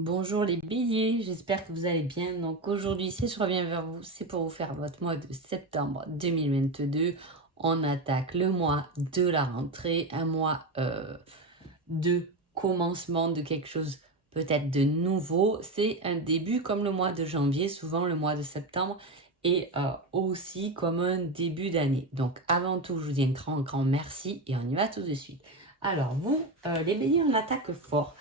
Bonjour les béliers, j'espère que vous allez bien. Donc aujourd'hui, si je reviens vers vous, c'est pour vous faire votre mois de septembre 2022. On attaque le mois de la rentrée, un mois de commencement de quelque chose peut-être de nouveau. C'est un début comme le mois de janvier, souvent le mois de septembre, et aussi comme un début d'année. Donc avant tout, je vous dis un grand merci et on y va tout de suite. Alors vous, les béliers, on attaque fort.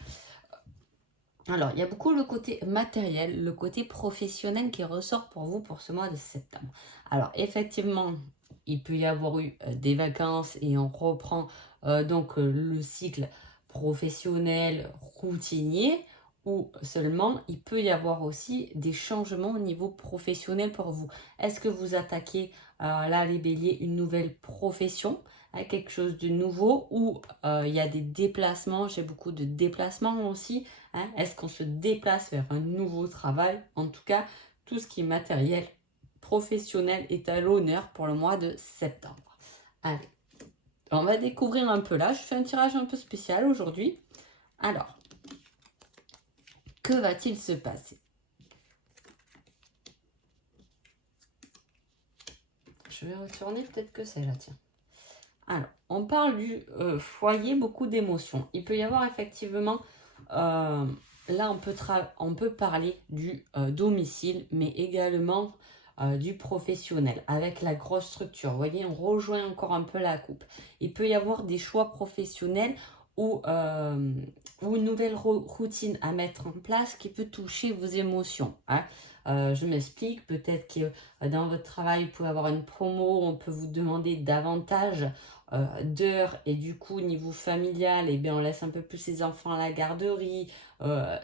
Alors, il y a beaucoup le côté matériel, le côté professionnel qui ressort pour vous pour ce mois de septembre. Alors, effectivement, il peut y avoir eu des vacances et on reprend le cycle professionnel routinier ou seulement il peut y avoir aussi des changements au niveau professionnel pour vous. Est-ce que vous attaquez là les béliers une nouvelle profession, quelque chose de nouveau ou il y a des déplacements, j'ai beaucoup de déplacements aussi. Est-ce qu'on se déplace vers un nouveau travail? En tout cas, tout ce qui est matériel, professionnel est à l'honneur pour le mois de septembre. Allez, on va découvrir un peu là. Je fais un tirage un peu spécial aujourd'hui. Alors, que va-t-il se passer? Je vais retourner, peut-être que c'est là, tiens. Alors, on parle du foyer, beaucoup d'émotions. Il peut y avoir effectivement, là on peut parler du domicile, mais également du professionnel, avec la grosse structure. Vous voyez, on rejoint encore un peu la coupe. Il peut y avoir des choix professionnels ou une nouvelle routine à mettre en place qui peut toucher vos émotions. Je m'explique, peut-être que dans votre travail, vous pouvez avoir une promo, on peut vous demander davantage d'heures et du coup niveau familial eh bien on laisse un peu plus les enfants à la garderie,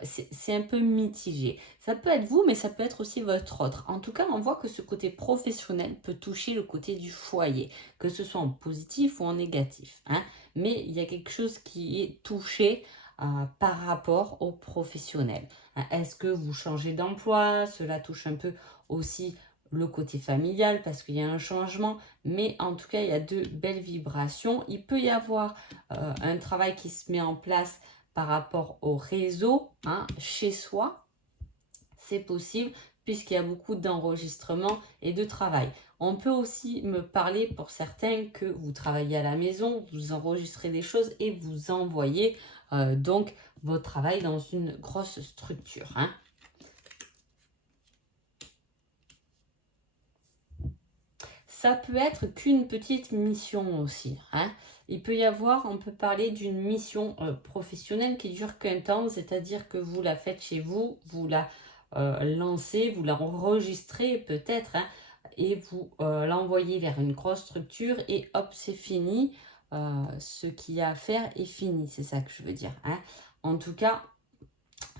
c'est un peu mitigé. Ça peut être vous mais ça peut être aussi votre autre. En tout cas on voit que ce côté professionnel peut toucher le côté du foyer, que ce soit en positif ou en négatif, mais il y a quelque chose qui est touché par rapport au professionnel. Est-ce que vous changez d'emploi? Cela touche un peu aussi le côté familial parce qu'il y a un changement, mais en tout cas il y a de belles vibrations. Il peut y avoir un travail qui se met en place par rapport au réseau chez soi, c'est possible puisqu'il y a beaucoup d'enregistrements et de travail. On peut aussi me parler pour certains que vous travaillez à la maison, vous enregistrez des choses et vous envoyez donc votre travail dans une grosse structure. Ça peut être qu'une petite mission aussi. Il peut y avoir, on peut parler d'une mission professionnelle qui dure qu'un temps, c'est-à-dire que vous la faites chez vous, vous la lancez, vous la enregistrez peut-être, et vous l'envoyez vers une grosse structure et hop, c'est fini. Ce qu'il y a à faire est fini, c'est ça que je veux dire. En tout cas,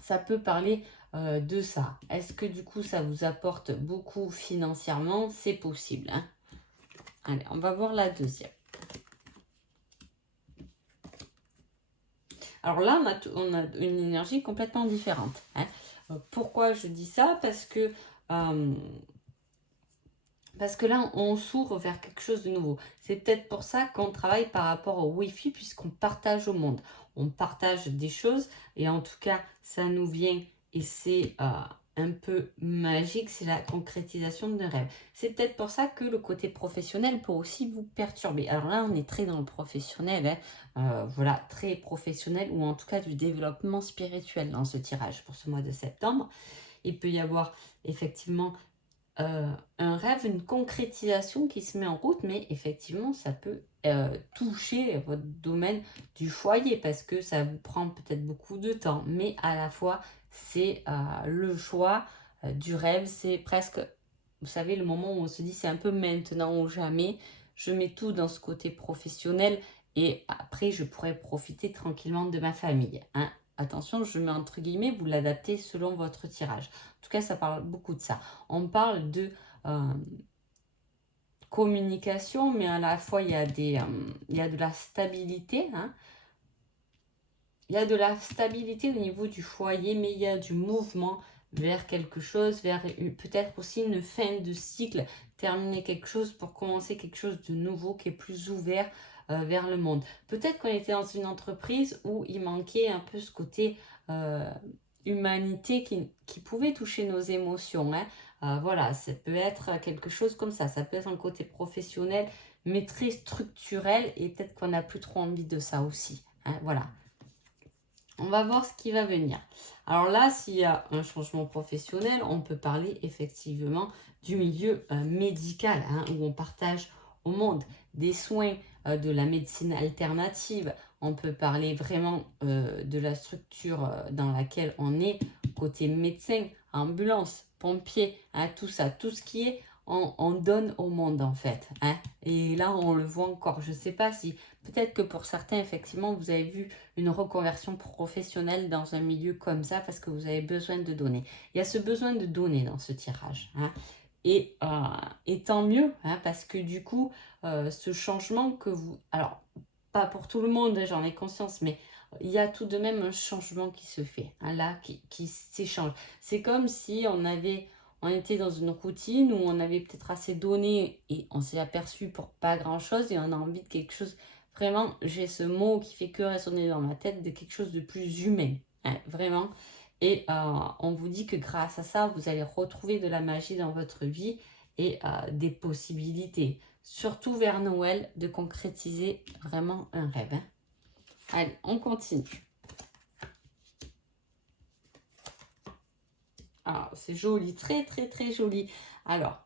ça peut parler de ça. Est-ce que du coup, ça vous apporte beaucoup financièrement? C'est possible. Allez, on va voir la deuxième. Alors là, on a une énergie complètement différente. Pourquoi je dis ça? Parce que là, on s'ouvre vers quelque chose de nouveau. C'est peut-être pour ça qu'on travaille par rapport au Wi-Fi, puisqu'on partage au monde. On partage des choses, et en tout cas, ça nous vient, et c'est un peu magique, c'est la concrétisation d'un rêve. C'est peut-être pour ça que le côté professionnel peut aussi vous perturber. Alors là, on est très dans le professionnel, voilà, très professionnel, ou en tout cas du développement spirituel dans ce tirage pour ce mois de septembre. Il peut y avoir effectivement un rêve, une concrétisation qui se met en route, mais effectivement, ça peut toucher votre domaine du foyer parce que ça vous prend peut-être beaucoup de temps, mais à la fois, c'est le choix du rêve, c'est presque, vous savez, le moment où on se dit c'est un peu maintenant ou jamais, je mets tout dans ce côté professionnel et après, je pourrais profiter tranquillement de ma famille. Attention, je mets entre guillemets, vous l'adaptez selon votre tirage. En tout cas, ça parle beaucoup de ça. On parle de communication, mais à la fois, il y a de la stabilité. Il y a de la stabilité au niveau du foyer, mais il y a du mouvement vers quelque chose, vers peut-être aussi une fin de cycle, terminer quelque chose pour commencer quelque chose de nouveau qui est plus ouvert vers le monde. Peut-être qu'on était dans une entreprise où il manquait un peu ce côté humanité qui pouvait toucher nos émotions. Hein. Voilà, ça peut être quelque chose comme ça peut être un côté professionnel, mais très structurel, et peut-être qu'on n'a plus trop envie de ça aussi. Hein, voilà. On va voir ce qui va venir. Alors là, s'il y a un changement professionnel, on peut parler effectivement du milieu médical, hein, où on partage au monde des soins, de la médecine alternative. On peut parler vraiment de la structure dans laquelle on est, côté médecin, ambulance, pompier, hein, tout ça, tout ce qui est, on donne au monde en fait. Hein. Et là, on le voit encore. Je ne sais pas si, peut-être que pour certains, effectivement, vous avez vu une reconversion professionnelle dans un milieu comme ça parce que vous avez besoin de donner. Il y a ce besoin de donner dans ce tirage. Hein. Et tant mieux, hein, parce que du coup, ce changement que vous... Alors, pas pour tout le monde, hein, j'en ai conscience, mais il y a tout de même un changement qui se fait, hein, là, qui s'échange. C'est comme si on était dans une routine où on avait peut-être assez donné et on s'est aperçu pour pas grand-chose et on a envie de quelque chose. Vraiment, j'ai ce mot qui fait que résonner dans ma tête, de quelque chose de plus humain, hein, vraiment. Et on vous dit que grâce à ça, vous allez retrouver de la magie dans votre vie et des possibilités, surtout vers Noël, de concrétiser vraiment un rêve. Hein. Allez, on continue. Alors, c'est joli, très très très joli. Alors,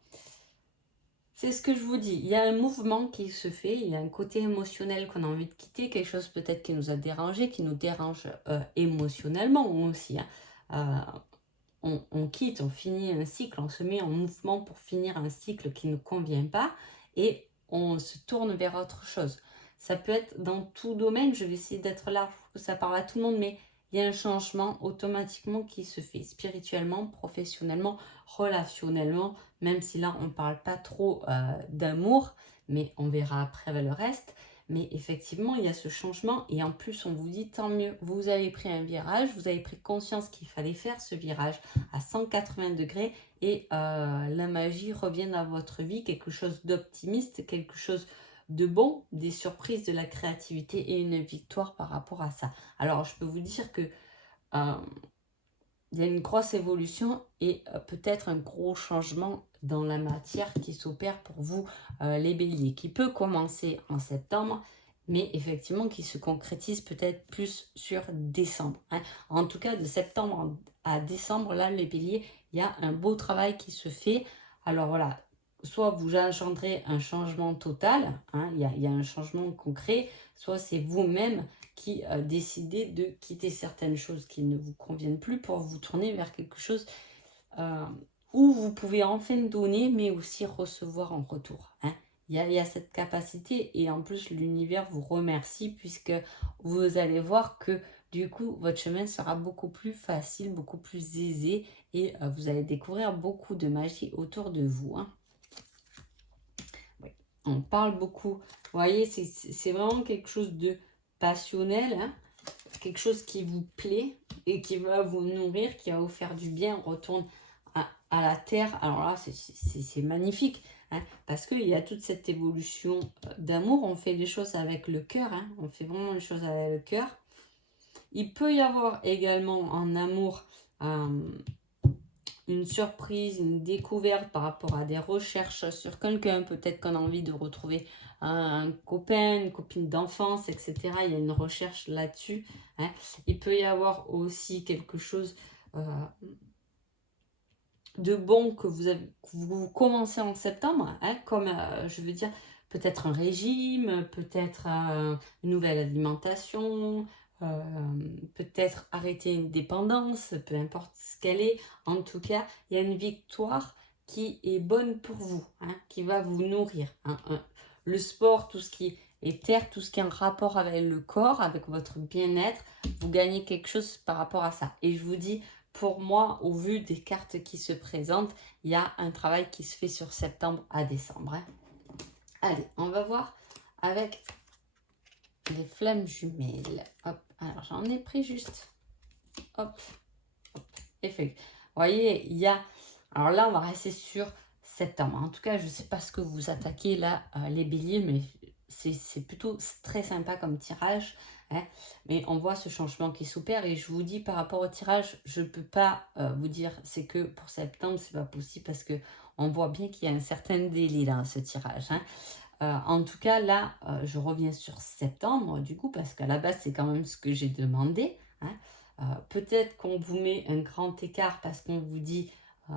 c'est ce que je vous dis, il y a un mouvement qui se fait, il y a un côté émotionnel qu'on a envie de quitter, quelque chose peut-être qui nous a dérangé, qui nous dérange émotionnellement aussi. Hein. On quitte, on finit un cycle, on se met en mouvement pour finir un cycle qui ne nous convient pas et on se tourne vers autre chose. Ça peut être dans tout domaine, je vais essayer d'être large pour que ça parle à tout le monde, mais il y a un changement automatiquement qui se fait spirituellement, professionnellement, relationnellement, même si là on ne parle pas trop d'amour, mais on verra après le reste. Mais effectivement, il y a ce changement et en plus, on vous dit tant mieux, vous avez pris un virage, vous avez pris conscience qu'il fallait faire ce virage à 180 degrés et la magie revient dans votre vie, quelque chose d'optimiste, quelque chose de bon, des surprises, de la créativité et une victoire par rapport à ça. Alors, je peux vous dire que il y a une grosse évolution et peut-être un gros changement dans la matière qui s'opère pour vous, les béliers, qui peut commencer en septembre, mais effectivement qui se concrétise peut-être plus sur décembre. Hein. En tout cas, de septembre à décembre, là, les béliers, il y a un beau travail qui se fait. Alors voilà, soit vous engendrez un changement total, hein, il y a un changement concret, soit c'est vous-même qui décidez de quitter certaines choses qui ne vous conviennent plus pour vous tourner vers quelque chose où vous pouvez enfin donner, mais aussi recevoir en retour. Hein. Il y a cette capacité et en plus l'univers vous remercie puisque vous allez voir que du coup votre chemin sera beaucoup plus facile, beaucoup plus aisé et vous allez découvrir beaucoup de magie autour de vous. Hein. Oui. On parle beaucoup. Vous voyez, c'est vraiment quelque chose de passionnel, hein, quelque chose qui vous plaît et qui va vous nourrir, qui va vous faire du bien, on retourne à la terre. Alors là, c'est magnifique, hein, parce qu'il y a toute cette évolution d'amour. On fait les choses avec le cœur, hein, on fait vraiment les choses avec le cœur. Il peut y avoir également en amour une surprise, une découverte par rapport à des recherches sur quelqu'un, peut-être qu'on a envie de retrouver un copain, une copine d'enfance, etc. Il y a une recherche là-dessus. Hein. Il peut y avoir aussi quelque chose de bon que vous commencez en septembre, hein, comme, je veux dire, peut-être un régime, peut-être une nouvelle alimentation, peut-être arrêter une dépendance, peu importe ce qu'elle est. En tout cas, il y a une victoire qui est bonne pour vous, hein, qui va vous nourrir. Hein. Le sport, tout ce qui est terre, tout ce qui est en rapport avec le corps, avec votre bien-être, vous gagnez quelque chose par rapport à ça. Et je vous dis, pour moi, au vu des cartes qui se présentent, il y a un travail qui se fait sur septembre à décembre. Hein. Allez, on va voir avec les flammes jumelles. Hop, alors j'en ai pris juste. Hop, hop, effet. Vous voyez, il y a... Alors là, on va rester sur septembre. En tout cas, je ne sais pas ce que vous attaquez là, les béliers, mais c'est plutôt très sympa comme tirage. hein. Mais on voit ce changement qui s'opère et je vous dis par rapport au tirage, je ne peux pas vous dire c'est que pour septembre, c'est pas possible parce que on voit bien qu'il y a un certain délai dans ce tirage, hein. En tout cas, là, je reviens sur septembre, du coup, parce qu'à la base, c'est quand même ce que j'ai demandé, hein. Peut-être qu'on vous met un grand écart parce qu'on vous dit, euh,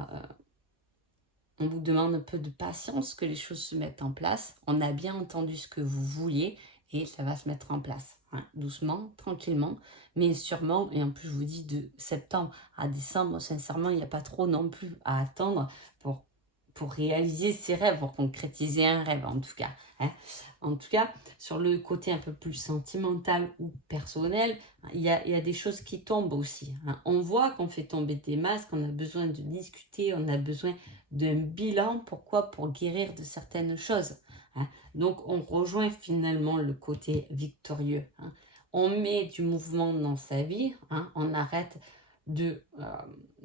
on vous demande un peu de patience, que les choses se mettent en place. On a bien entendu ce que vous vouliez et ça va se mettre en place, hein, doucement, tranquillement, mais sûrement. Et en plus, je vous dis de septembre à décembre, sincèrement, il n'y a pas trop non plus à attendre pour réaliser ses rêves, pour concrétiser un rêve en tout cas, hein. En tout cas, sur le côté un peu plus sentimental ou personnel, il y a des choses qui tombent aussi, hein. On voit qu'on fait tomber des masques, on a besoin de discuter, on a besoin d'un bilan. Pourquoi? Pour guérir de certaines choses, hein. Donc, on rejoint finalement le côté victorieux, hein. On met du mouvement dans sa vie, hein. On arrête de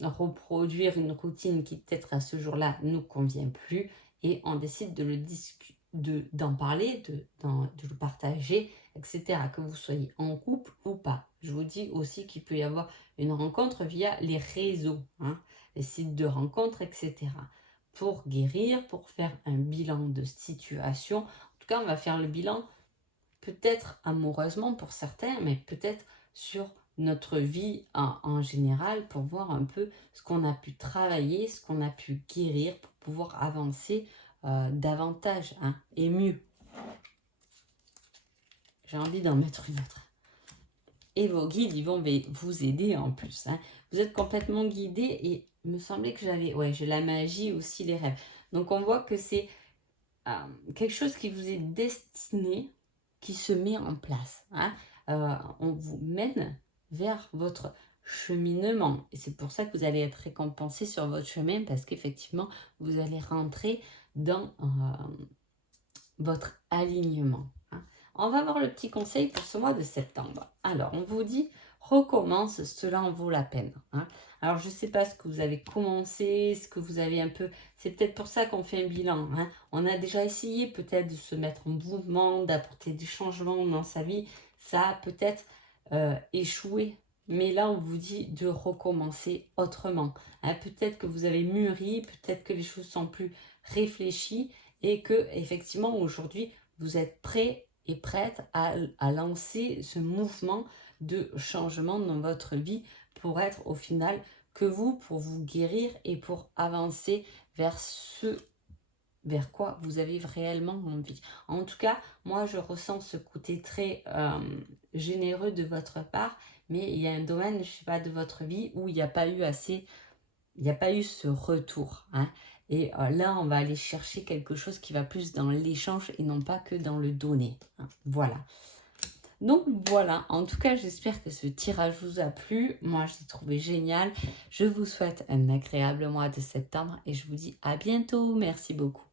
reproduire une routine qui peut-être à ce jour-là ne nous convient plus et on décide de le d'en parler, de le partager, etc. Que vous soyez en couple ou pas. Je vous dis aussi qu'il peut y avoir une rencontre via les réseaux, hein, les sites de rencontres, etc. Pour guérir, pour faire un bilan de situation. En tout cas, on va faire le bilan peut-être amoureusement pour certains, mais peut-être sur notre vie en général pour voir un peu ce qu'on a pu travailler, ce qu'on a pu guérir pour pouvoir avancer davantage, hein, et mieux. J'ai envie d'en mettre une autre. Et vos guides, ils vont vous aider en plus, hein. Vous êtes complètement guidé et il me semblait que j'ai la magie aussi, les rêves. Donc on voit que c'est quelque chose qui vous est destiné, qui se met en place, hein. On vous mène vers votre cheminement. Et c'est pour ça que vous allez être récompensé sur votre chemin parce qu'effectivement, vous allez rentrer dans votre alignement, hein. On va voir le petit conseil pour ce mois de septembre. Alors, on vous dit, recommence, cela en vaut la peine, hein. Alors, je ne sais pas ce que vous avez commencé, ce que vous avez un peu... C'est peut-être pour ça qu'on fait un bilan, hein. On a déjà essayé peut-être de se mettre en mouvement, d'apporter des changements dans sa vie. Ça a peut-être échoué. Mais là, on vous dit de recommencer autrement, hein. Peut-être que vous avez mûri, peut-être que les choses sont plus réfléchies et que effectivement aujourd'hui, vous êtes prêt et prête à lancer ce mouvement de changement dans votre vie pour être au final que vous, pour vous guérir et pour avancer vers ce vers quoi vous avez réellement envie. En tout cas, moi, je ressens ce côté très généreux de votre part, mais il y a un domaine, je sais pas, de votre vie où il n'y a pas eu ce retour, hein. Et là, on va aller chercher quelque chose qui va plus dans l'échange et non pas que dans le donner, hein. Voilà. Donc voilà, en tout cas, j'espère que ce tirage vous a plu. Moi, je l'ai trouvé génial. Je vous souhaite un agréable mois de septembre et je vous dis à bientôt. Merci beaucoup.